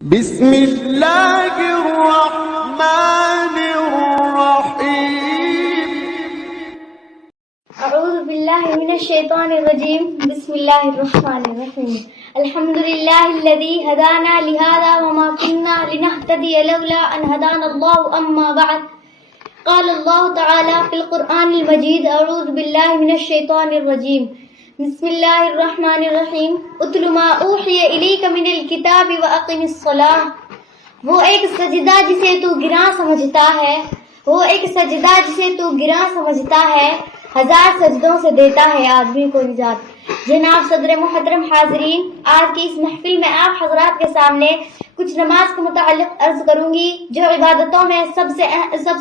بسم اللہ الرحمن الرحیم اعوذ باللہ من الشیطان الرجیم بسم اللہ الرحمن الرحیم الحمد للہ الذی ہدانا لہذا وما كنا لنہتدی لولا ان ہدانا اللہ اما بعد قال اللہ تعالی فی القرآن المجید اعوذ باللہ من الشیطان الرجیم بسم اللہ الرحمن الرحیم اتل ما اوحی الیک من الکتاب واقم الصلاۃ وہ ایک سجدہ جسے تو گراں سمجھتا ہے ہزار سجدوں سے دیتا ہے آدمی کو نجات۔ جناب صدر محترم حاضرین، آج کی اس محفل میں آپ حضرات کے سامنے کچھ نماز کے متعلق عرض کروں گی، جو عبادتوں میں سب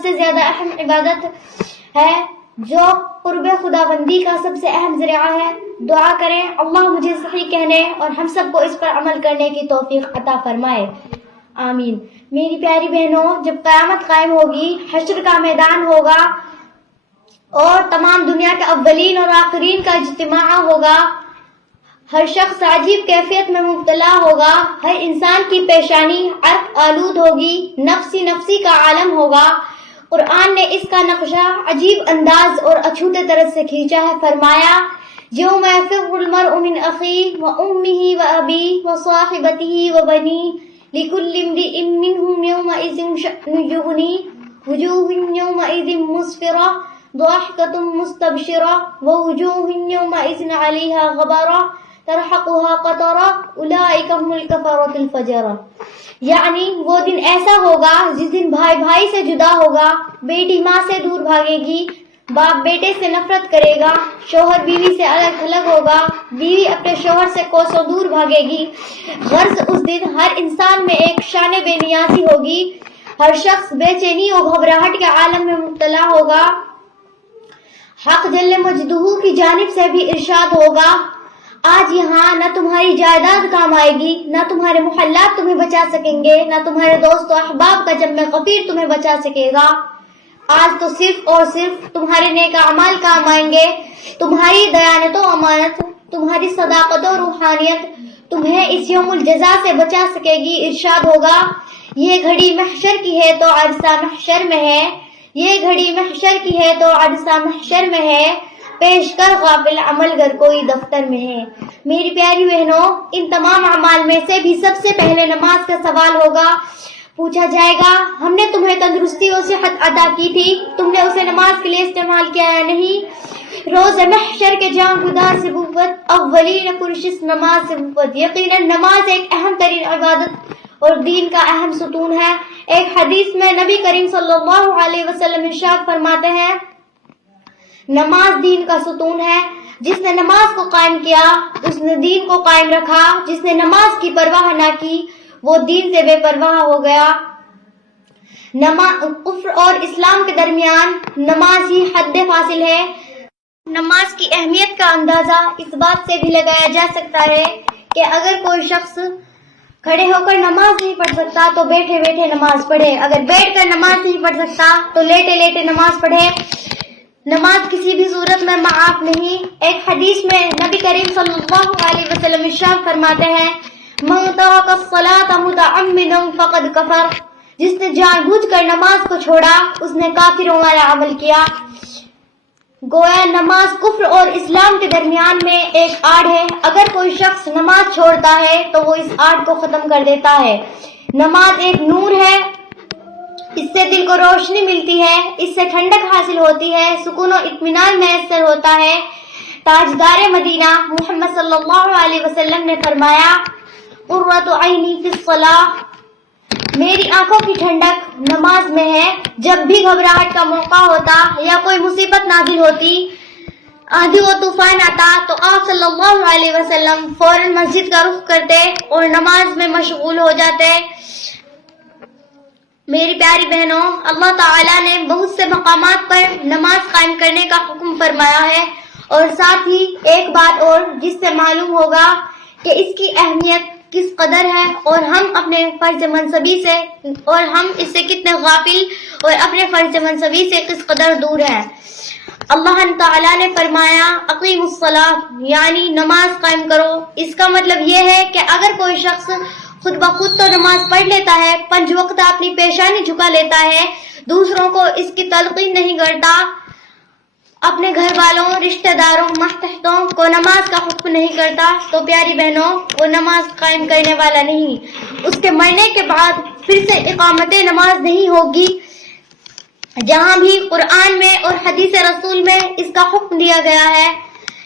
سے زیادہ اہم عبادت ہے، جو قرب خداوندی کا سب سے اہم ذریعہ ہے۔ دعا کریں اللہ مجھے صحیح کہنے اور ہم سب کو اس پر عمل کرنے کی توفیق عطا فرمائے، آمین۔ میری پیاری بہنوں، جب قیامت قائم ہوگی، حشر کا میدان ہوگا اور تمام دنیا کے اولین اور آخرین کا اجتماع ہوگا، ہر شخص عجیب کیفیت میں مبتلا ہوگا، ہر انسان کی پیشانی عرق آلود ہوگی، نفسی نفسی کا عالم ہوگا۔ قرآن نے اس کا نقشہ عجیب انداز اور اچھوتے طرز سے کھینچا ہے، فرمایا یوم یفر المرء من اخیہ وامہ وابیہ وصاحبتہ وبنیہ لکل امرئ منہم یومئذ شأن یغنیہ وجوہ یومئذ مسفرہ ضاحکۃ مستبشرہ ووجوہ یومئذ علیہا غبرہ ترحقها قطرہ اولئک هم الکفرۃ الفجرہ۔ یعنی وہ دن ایسا ہوگا جس دن بھائی بھائی سے جدا ہوگا، بیٹی ماں سے دور بھاگے گی، باپ بیٹے سے نفرت کرے گا، شوہر بیوی سے الگ تھلگ ہوگا، بیوی اپنے شوہر سے کوسوں دور بھاگے گی۔ غرض اس دن ہر انسان میں ایک شان بے نیازی ہوگی، ہر شخص بے چینی اور گھبراہٹ کے عالم میں مبتلا ہوگا۔ حق جل مجدہ کی جانب سے بھی ارشاد ہوگا آج یہاں نہ تمہاری جائیداد کام آئے گی، نہ تمہارے محلات تمہیں بچا سکیں گے، نہ تمہارے دوست و احباب کا جمع غفیر تمہیں بچا سکے گا۔ آج تو صرف اور صرف تمہارے نیک اعمال کام آئیں گے، تمہاری دیانت و امانت، تمہاری صداقت و روحانیت تمہیں اس یوم الجزا سے بچا سکے گی۔ ارشاد ہوگا یہ گھڑی محشر کی ہے تو عرصہ محشر میں ہے، یہ گھڑی محشر کی ہے تو عرصہ محشر میں ہے، پیش کر غافل عمل گر کوئی دفتر میں ہے۔ میری پیاری بہنوں، ان تمام اعمال میں سے بھی سب سے پہلے نماز کا سوال ہوگا، پوچھا جائے گا ہم نے تمہیں تندرستی اور صحت عطا کی تھی، تم نے اسے نماز کے لیے استعمال کیا یا نہیں؟ روز محشر کے جاں گدار سے بوت، اولین پرشش نماز سے بوت۔ یقیناً نماز ایک اہم ترین عبادت اور دین کا اہم ستون ہے۔ ایک حدیث میں نبی کریم صلی اللہ علیہ وسلم ارشاد فرماتے ہیں نماز دین کا ستون ہے، جس نے نماز کو قائم کیا اس نے دین کو قائم رکھا، جس نے نماز کی پرواہ نہ کی وہ دین سے بے پرواہ ہو گیا۔ کفر اور اسلام کے درمیان نماز ہی حد فاصل ہے۔ نماز کی اہمیت کا اندازہ اس بات سے بھی لگایا جا سکتا ہے کہ اگر کوئی شخص کھڑے ہو کر نماز نہیں پڑھ سکتا تو بیٹھے بیٹھے نماز پڑھے، اگر بیٹھ کر نماز نہیں پڑھ سکتا تو لیٹے لیٹے نماز پڑھے۔ نماز کسی بھی صورت میں معاف نہیں۔ ایک حدیث میں نبی کریم صلی اللہ علیہ وسلم ارشاد فرماتے ہیں من ترک الصلاۃ متعمدا فقد کفر، جس نے جان بوجھ کر نماز کو چھوڑا اس نے کافروں والا عمل کیا۔ گویا نماز کفر اور اسلام کے درمیان میں ایک آڑ ہے، اگر کوئی شخص نماز چھوڑتا ہے تو وہ اس آڑ کو ختم کر دیتا ہے۔ نماز ایک نور ہے، اس سے دل کو روشنی ملتی ہے، اس سے ٹھنڈک حاصل ہوتی ہے، سکون و اطمینان میسر ہوتا ہے۔ تاجدار مدینہ محمد صلی اللہ علیہ وسلم نے فرمایا قرۃ عینی فی الصلاۃ، میری آنکھوں کی ٹھنڈک نماز میں ہے۔ جب بھی گھبراہٹ کا موقع ہوتا یا کوئی مصیبت نازل ہوتی، آندھی و طوفان آتا تو آپ صلی اللہ علیہ وسلم فوراً مسجد کا رخ کرتے اور نماز میں مشغول ہو جاتے۔ میری پیاری بہنوں، اللہ تعالیٰ نے بہت سے مقامات پر نماز قائم کرنے کا حکم فرمایا ہے، اور ساتھ ہی ایک بات اور جس سے معلوم ہوگا کہ اس کی اہمیت کس قدر ہے اور ہم اپنے فرض منصبی سے اور ہم اس سے کتنے غافل اور اپنے فرض منصبی سے کس قدر دور ہیں۔ اللہ تعالیٰ نے فرمایا اقیم الصلاۃ، یعنی نماز قائم کرو۔ اس کا مطلب یہ ہے کہ اگر کوئی شخص خود بخود تو نماز پڑھ لیتا ہے، 5 وقت اپنی پیشانی جھکا لیتا ہے، دوسروں کو اس کی تلقین نہیں کرتا، اپنے گھر والوں، رشتہ داروں، ماتحتوں کو نماز کا حکم نہیں کرتا، تو پیاری بہنوں وہ نماز قائم کرنے والا نہیں، اس کے مرنے کے بعد پھر سے اقامت نماز نہیں ہوگی۔ جہاں بھی قرآن میں اور حدیث رسول میں اس کا حکم دیا گیا ہے،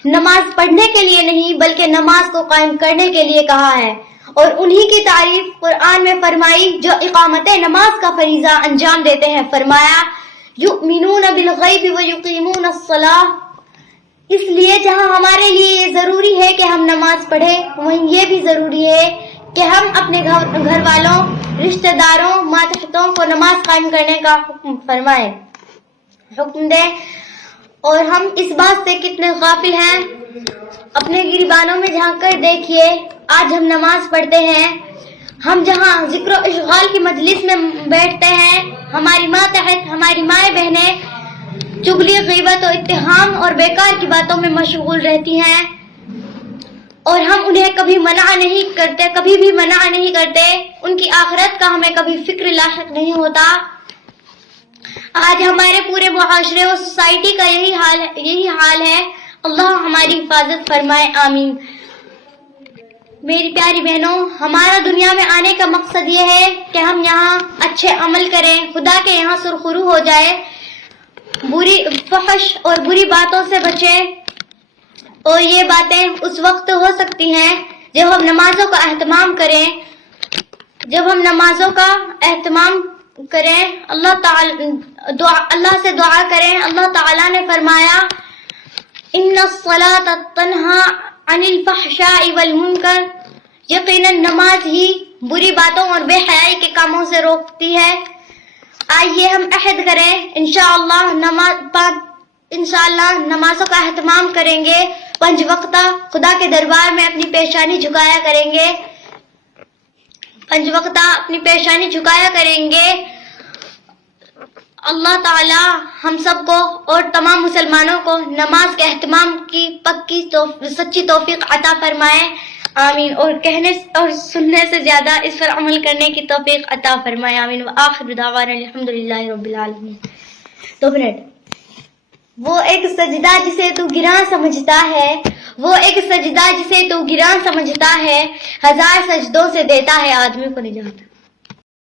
نماز پڑھنے کے لیے نہیں بلکہ نماز کو قائم کرنے کے لیے کہا ہے، اور انہی کی تعریف قرآن میں فرمائی جو اقامت نماز کا فریضہ انجام دیتے ہیں۔ فرمایا یؤمنون بالغیب ویقیمون الصلاۃ۔ اس لیے جہاں ہمارے لیے یہ ضروری ہے کہ ہم نماز پڑھیں، وہیں یہ بھی ضروری ہے کہ ہم اپنے گھر والوں، رشتہ داروں، ماتحتوں کو نماز قائم کرنے کا حکم دیں۔ اور ہم اس بات سے کتنے غافل ہیں، اپنے گریبانوں میں جھانک کر دیکھیے، آج ہم نماز پڑھتے ہیں، ہم جہاں ذکر و اشغال کی مجلس میں بیٹھتے ہیں، ہماری ماتحت، ہماری مائیں بہنیں چغلی، غیبت و اتہام اور بیکار کی باتوں میں مشغول رہتی ہیں، اور ہم انہیں کبھی منع نہیں کرتے، کبھی بھی منع نہیں کرتے، ان کی آخرت کا ہمیں کبھی فکر لاحق نہیں ہوتا۔ آج ہمارے پورے معاشرے اور سوسائٹی کا یہی حال ہے۔ اللہ ہماری حفاظت فرمائے، آمین۔ میری پیاری بہنوں، ہمارا دنیا میں آنے کا مقصد یہ ہے کہ ہم یہاں اچھے عمل کریں، خدا کے یہاں سرخرو ہو جائے، بری فحش اور بری باتوں سے بچیں، اور یہ باتیں اس وقت ہو سکتی ہیں جب ہم نمازوں کا اہتمام کریں، اللہ سے دعا کریں۔ اللہ تعالیٰ نے فرمایا ان الصلاۃ تنہی عن الفحشاء والمنکر، یقیناً نماز ہی بری باتوں اور بے حیائی کے کاموں سے روکتی ہے۔ آئیے ہم عہد کریں، انشاءاللہ نمازوں کا اہتمام کریں گے، 5 وقت خدا کے دربار میں اپنی پیشانی جھکایا کریں گے، 5 وقت اپنی پیشانی جھکایا کریں گے۔ اللہ تعالی ہم سب کو اور تمام مسلمانوں کو نماز کے اہتمام کی پکی سچی توفیق عطا فرمائے، آمین، اور کہنے اور سننے سے زیادہ اس پر عمل کرنے کی توفیق عطا فرمائے، آمین۔ وآخر دعوانا الحمدللہ رب العالمین۔ 2 منٹ۔ وہ ایک سجدہ جسے تو گراں سمجھتا ہے، وہ ایک سجدہ جسے تو گراں سمجھتا ہے، 1000 سجدوں سے دیتا ہے آدمی کو نجات۔